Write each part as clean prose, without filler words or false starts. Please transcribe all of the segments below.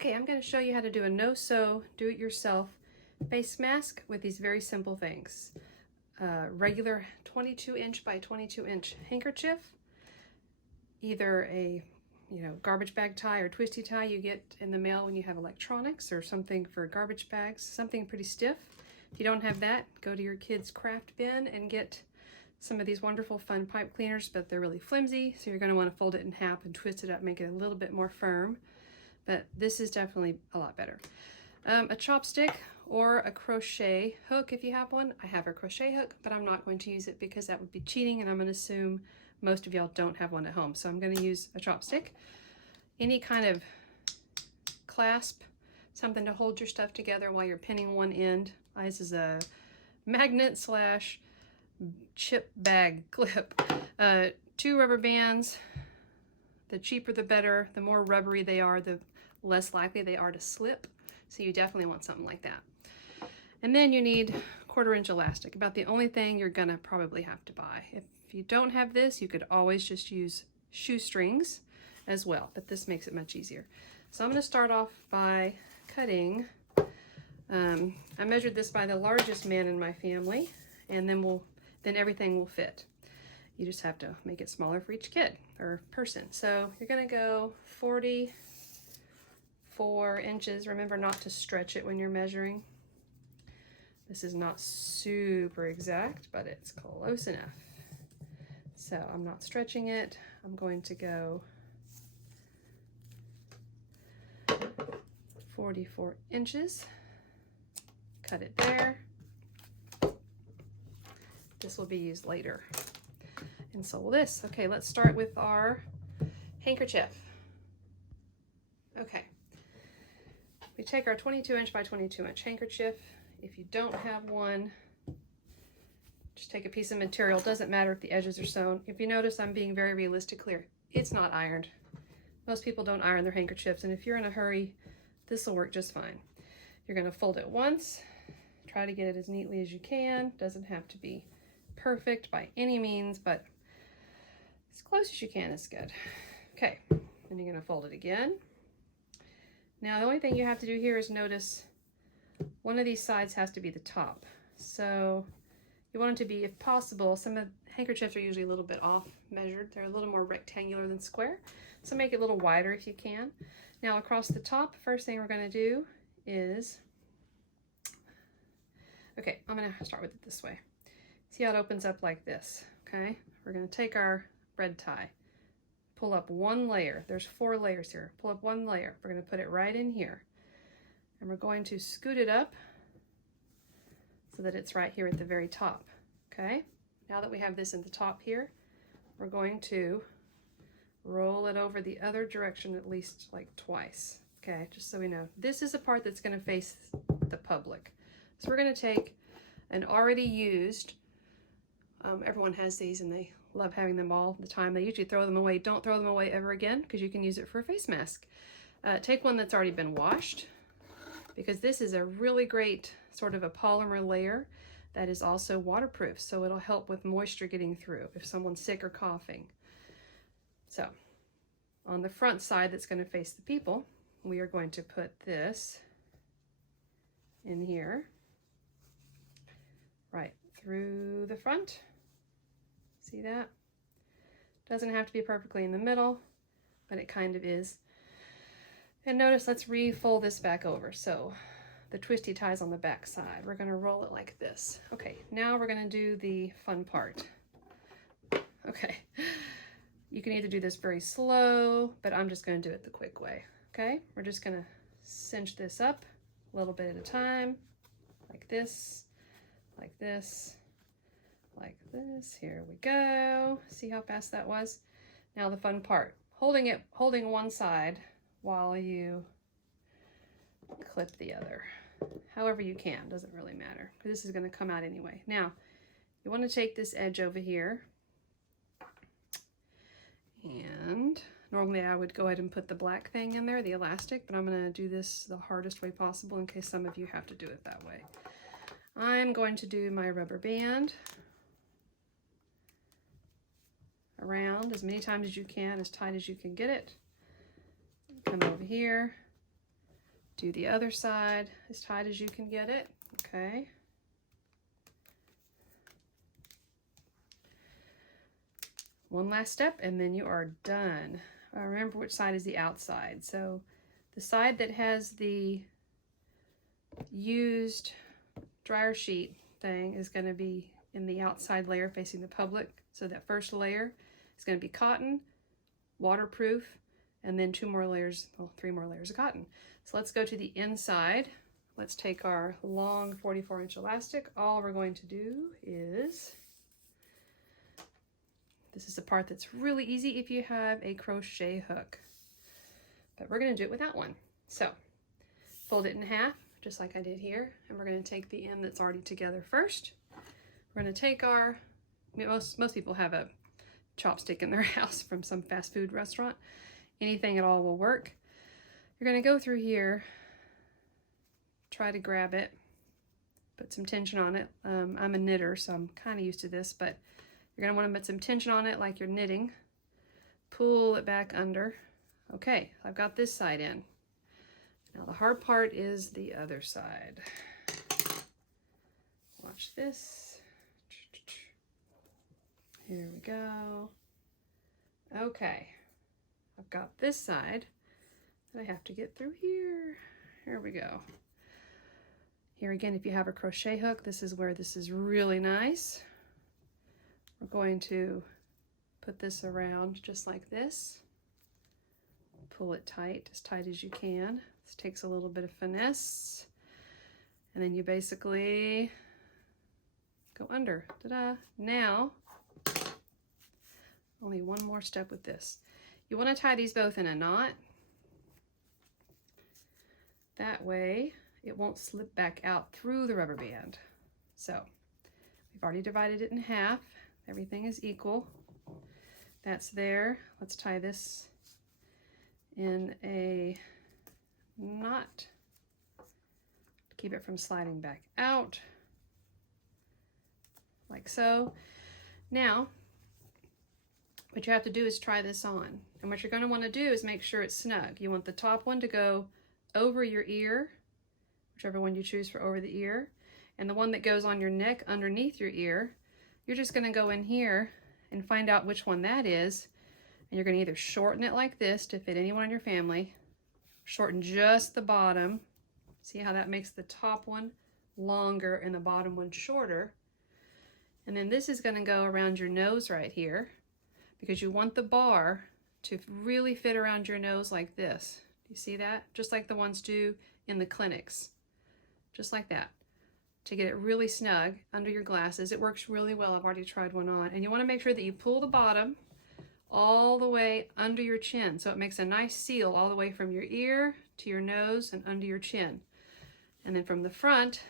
Okay, I'm going to show you how to do a no-sew, do-it-yourself face mask with these very simple things. Regular 22-inch by 22-inch handkerchief, either a garbage bag tie or twisty tie you get in the mail when you have electronics, or something for garbage bags, something pretty stiff. If you don't have that, go to your kids' craft bin and get some of these wonderful fun pipe cleaners, but they're really flimsy, so you're going to want to fold it in half and twist it up, make it a little bit more firm. But this is definitely a lot better. A chopstick or a crochet hook if you have one. I have a crochet hook, but I'm not going to use it because that would be cheating, and I'm going to assume most of y'all don't have one at home. So I'm going to use a chopstick. Any kind of clasp, something to hold your stuff together while you're pinning one end. This is a magnet slash chip bag clip. 2 rubber bands. The cheaper the better. The more rubbery they are, the less likely they are to slip. So you definitely want something like that. And then you need 1/4 inch elastic, about the only thing you're gonna probably have to buy. If you don't have this, you could always just use shoestrings as well, but this makes it much easier. So I'm gonna start off by cutting. I measured this by the largest man in my family, and then everything will fit. You just have to make it smaller for each kid or person. So you're gonna go 44 inches. Remember not to stretch it when you're measuring. This is not super exact, but it's close enough. So I'm not stretching it. I'm going to go 44 inches. Cut it there. This will be used later. And so will this. Okay, let's start with our handkerchief. Okay, we take our 22-inch by 22-inch handkerchief. If you don't have one, just take a piece of material. Doesn't matter if the edges are sewn. If you notice, I'm being very realistic here. It's not ironed. Most people don't iron their handkerchiefs, and if you're in a hurry, this will work just fine. You're going to fold it once. Try to get it as neatly as you can. Doesn't have to be perfect by any means, but as close as you can is good. Okay, then you're going to fold it again. Now the only thing you have to do here is notice one of these sides has to be the top. So you want it to be, if possible, some of handkerchiefs are usually a little bit off measured. They're a little more rectangular than square. So make it a little wider if you can. Now across the top, first thing we're going to do is, okay, I'm going to start with it this way. See how it opens up like this, okay? We're going to take our red tie, pull up 1 layer. There's 4 layers here. Pull up 1 layer. We're going to put it right in here. And we're going to scoot it up so that it's right here at the very top, okay? Now that we have this in the top here, we're going to roll it over the other direction at least like twice, okay? Just so we know. This is a part that's going to face the public. So we're going to take an already used, everyone has these and they love having them all the time. They usually throw them away. Don't throw them away ever again, because you can use it for a face mask. Take one that's already been washed, because this is a really great sort of a polymer layer that is also waterproof, so it'll help with moisture getting through if someone's sick or coughing. So on the front side that's going to face the people, we are going to put this in here, right through the front. See that? Doesn't have to be perfectly in the middle, but it kind of is. And notice, let's refold this back over. So the twisty tie's on the back side. We're going to roll it like this. Okay, now we're going to do the fun part. Okay, you can either do this very slow, but I'm just going to do it the quick way. Okay, we're just going to cinch this up a little bit at a time, like this, like this, like this. Here we go. See how fast that was? Now the fun part, holding one side while you clip the other. However you can, doesn't really matter, because this is going to come out anyway. Now, you want to take this edge over here, and normally I would go ahead and put the black thing in there, the elastic, but I'm going to do this the hardest way possible in case some of you have to do it that way. I'm going to do my rubber band around as many times as you can, as tight as you can get it. Come over here, Do the other side as tight as you can get it. Okay. One last step and then you are done. Remember which side is the outside. So the side that has the used dryer sheet thing is going to be in the outside layer facing the public. So that first layer is going to be cotton, waterproof, and then 2 more layers, well, 3 more layers of cotton. So let's go to the inside. Let's take our long 44-inch elastic. All we're going to do is, this is the part that's really easy if you have a crochet hook, but we're going to do it without one. So fold it in half, just like I did here, and we're going to take the end that's already together first. We're going to take our, most people have a chopstick in their house from some fast food restaurant. Anything at all will work. You're going to go through here, try to grab it, put some tension on it. I'm a knitter, so I'm kind of used to this, but you're going to want to put some tension on it like you're knitting. Pull it back under. Okay, I've got this side in. Now the hard part is the other side. Watch this. Here we go. Okay, I've got this side that I have to get through here. Here we go. Here again, if you have a crochet hook, this is where this is really nice. We're going to put this around just like this. Pull it tight as you can. This takes a little bit of finesse. And then you basically go under. Ta-da! Now, only one more step with this. You want to tie these both in a knot. That way it won't slip back out through the rubber band. So we've already divided it in half. Everything is equal. That's there. Let's tie this in a knot to keep it from sliding back out, like so. Now, what you have to do is try this on. And what you're going to want to do is make sure it's snug. You want the top one to go over your ear, whichever one you choose for over the ear, and the one that goes on your neck underneath your ear, you're just going to go in here and find out which one that is, and you're going to either shorten it like this to fit anyone in your family, shorten just the bottom. See how that makes the top one longer and the bottom one shorter. And then this is going to go around your nose right here, because you want the bar to really fit around your nose like this. You see that? Just like the ones do in the clinics. Just like that. To get it really snug under your glasses. It works really well. I've already tried one on. And you want to make sure that you pull the bottom all the way under your chin. So it makes a nice seal all the way from your ear to your nose and under your chin. And then from the front,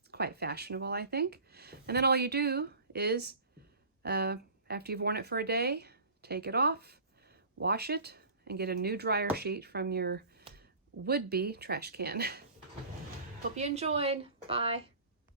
it's quite fashionable, I think. And then all you do is, after you've worn it for a day, take it off, wash it, and get a new dryer sheet from your would-be trash can. Hope you enjoyed. Bye.